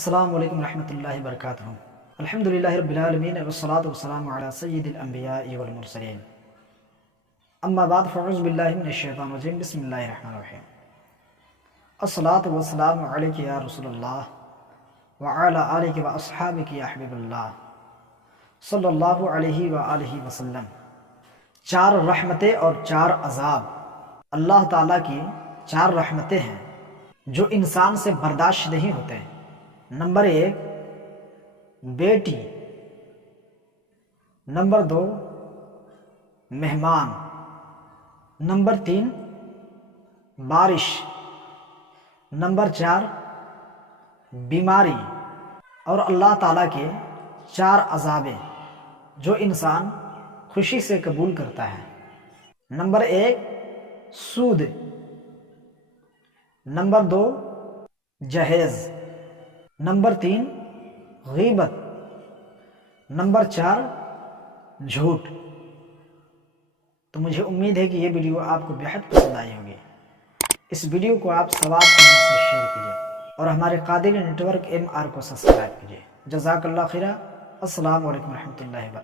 السلام علیکم ورحمۃ اللہ وبرکاتہ۔ الحمدللہ رب العالمین والصلاة والسلام علی سید الانبیاء والمرسلین، اما بعد فاعوذ باللہ من الشیطان الرجیم، بسم اللہ الرحمن الرحیم۔ الصلاة والسلام علیک یا رسول اللہ وعلی آلک واصحابک یا حبیب اللہ صلی اللہ علیہ وآلہ وسلم۔ چار رحمتیں اور چار عذاب اللہ تعالیٰ کی چار رحمتیں ہیں جو انسان سے برداشت نہیں ہوتے۔ نمبر 1 بیٹی، نمبر 2 مہمان، نمبر 3 بارش، نمبر 4 بیماری، اور اللہ تعالیٰ کے چار عذابیں جو انسان خوشی سے قبول کرتا ہے۔ نمبر 1 سود، نمبر 2 جہیز، نمبر 3 غیبت، نمبر 4 جھوٹ۔ تو مجھے امید ہے کہ یہ ویڈیو آپ کو بہت پسند آئی ہوگی۔ اس ویڈیو کو آپ ثواب کرنے سے شیئر کیجیے اور ہمارے قادری نیٹ ورک MR کو سبسکرائب کیجیے۔ جزاک اللہ خیرہ۔ السلام علیکم ورحمۃ اللہ وبرکاتہ۔